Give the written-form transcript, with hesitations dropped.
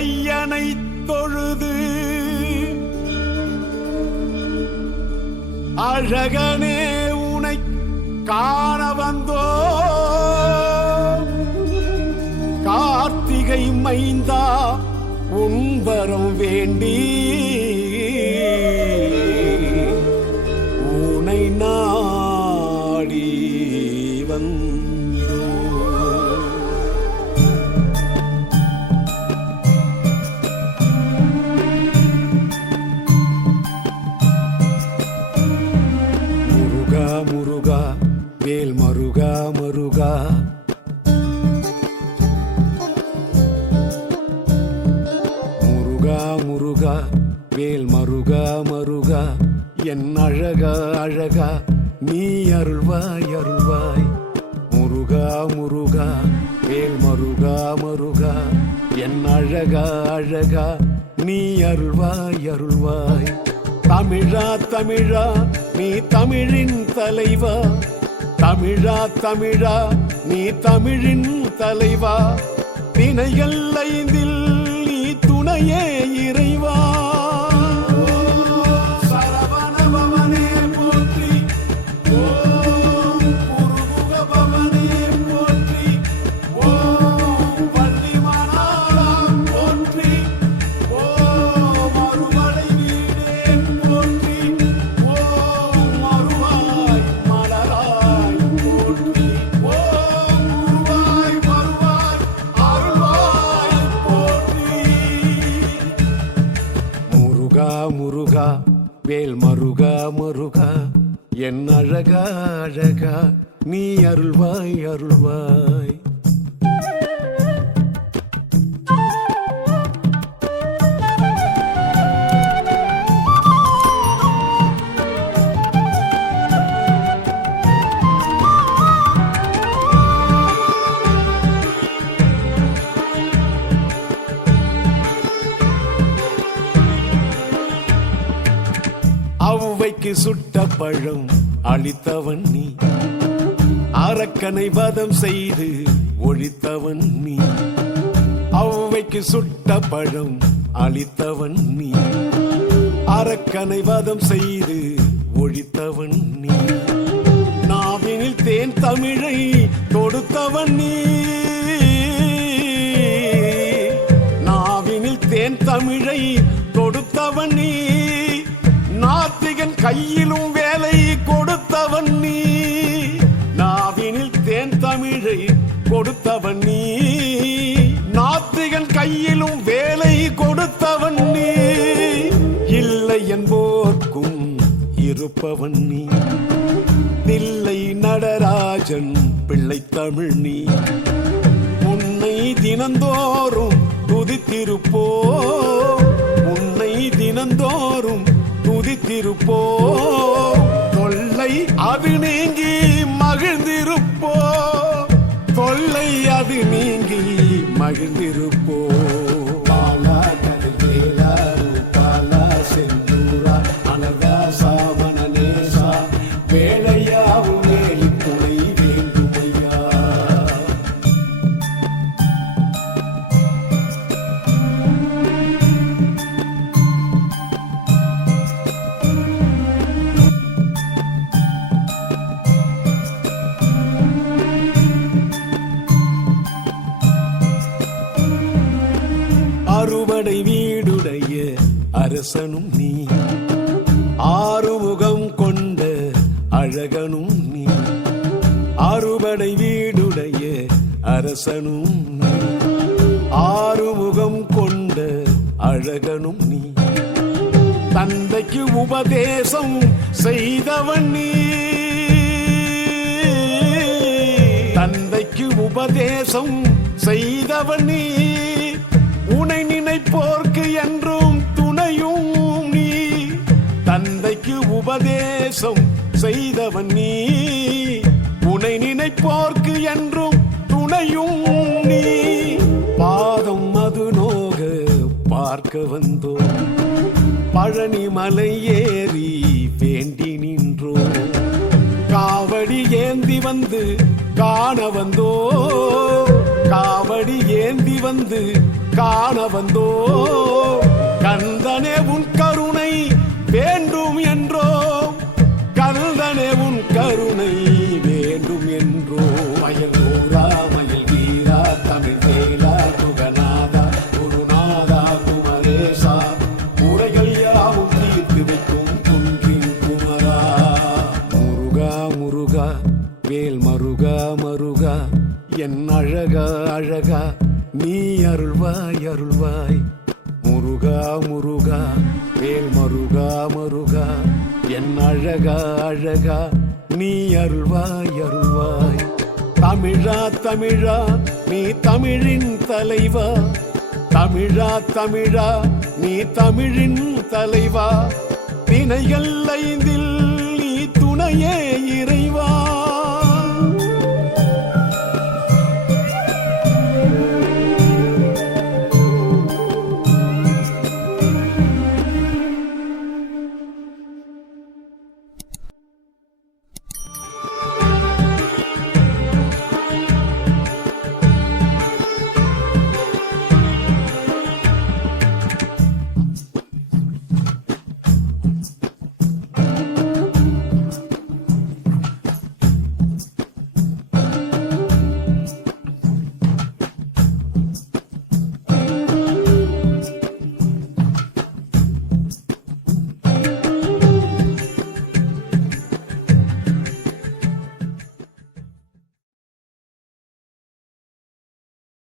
ஐயனை தொழுது அழகனே உனை காண வந்தோ கார்த்திகை மைந்தா உன்பரம் வேண்டி உனை நாடி வந்தோ. முருகா முருகா வேல் மருகா மருகா முருகா வேல் மருகா மருகா என் அழகா அழகா நீ அருள்வாய் அருள்வாய். முருகா முருகா வேல் மருகா மருகா என் அழகா அழகா நீ அருள்வாய் அருள்வாய். தமிழா தமிழா நீ தமிழின் தலைவா, தமிழா தமிழா நீ தமிழின் தலைவா, திணைகள் ஐந்தில் நீ துணையே இறைவா. சரவணபவனே போற்றி, ஓம் முருகபவனே போற்றி, ஓம் வள்ளிமணாளா போற்றி, ஓம் அருமலை வீடே போற்றி, ஓம் அருவாய் மலராய் போற்றி, ஓம் உருவாய் வருவாய் அருள்வாய் போற்றி. முருகா முருகா வேல் மருகா மருகா என் அழகா அழகா நீ அருள்வாய் அருள்வாய். ஔவைக்கு சுட்ட பழம் அளித்தவன் நீ, அரக்கனை வதம் செய்து ஒழித்தவன் நீ. ஔவைக்கு சுட்ட பழம் அளித்தவன் நீ, அரக்கனை வதம் செய்து ஒழித்தவன் நீ. நாவினில் தேன் தமிழை கொடுத்தவன் நீ, நாவினில் தேன் தமிழை கொடுத்தவன் நீ. நாத்திகன் கையிலும் வேலை கொடுத்தவன் நீ, நாவினில் தேன் தமிழை கொடுத்தவன் நீ. நாத்திகன் கையிலும் வேலை கொடுத்தவன் நீ, இல்லை என்போர்க்கும் இருப்பவன் நீ. தில்லை நடராஜன் பிள்ளை தமிழ் நீ, உன்னை தினந்தோறும் துதித்திருப்போ, உன்னை தினந்தோறும் துதித்திருப்போ, தொல்லை அது நீங்கி மகிழ்ந்திருப்போ, தொல்லை அது நீங்கி மகிழ்ந்திருப்போ. பாலா கருவேலா பாலா செந்தூரா அனதா சாமனேசா வேளையா உனேலி துணை வேண்டுமையா. அறுபடை வீடுடைய அரசனும் நீ, ஆறுமுகம் கொண்ட அழகனும் நீ. அறுபடை வீடுடைய அரசனும் நீ, ஆறுமுகம் கொண்ட அழகனும் நீ. தந்தைக்கு உபதேசம் செய்தவன் நீ, தந்தைக்கு உபதேசம் செய்தவன் நீ. உனை நினைப்போர்க்கு என்றும் துணையும் நீ, தந்தைக்கு உபதேசம் செய்தவன் நீ. உனை நினைப்போர்க்கு என்றும் துணையும் நீ. பாதம் மது நோக பார்க்க வந்தோ, பழனி மலை ஏறி வேண்டி நின்றோ. காவடி ஏந்தி வந்து காண வந்தோ, காவடி ஏந்தி வந்து காண வந்தோ கந்தனே உன் கருணை வேண்டும் என்றோ கந்தனே உன் கருணை வேண்டும் என்றோ மயலூரா மயில் வீரா தமிழ் வேலா குகநாதா குருநாதா குமரேசா உரைகள் யாவும் தீர்த்து வைக்கும் குன்றின் குமரா முருகா முருகா வேல் மருகா மருகா என் அழகா அழகா நீ அருள்வாய் அருள்வாய் முருகா முருகா வேல் மருகா மருகா என் அழகா அழகா நீ அருள்வாய் அருள்வாய் தமிழா தமிழா நீ தமிழின் தலைவா தமிழா தமிழா நீ தமிழின் தலைவா திணைகள் ஐந்தில்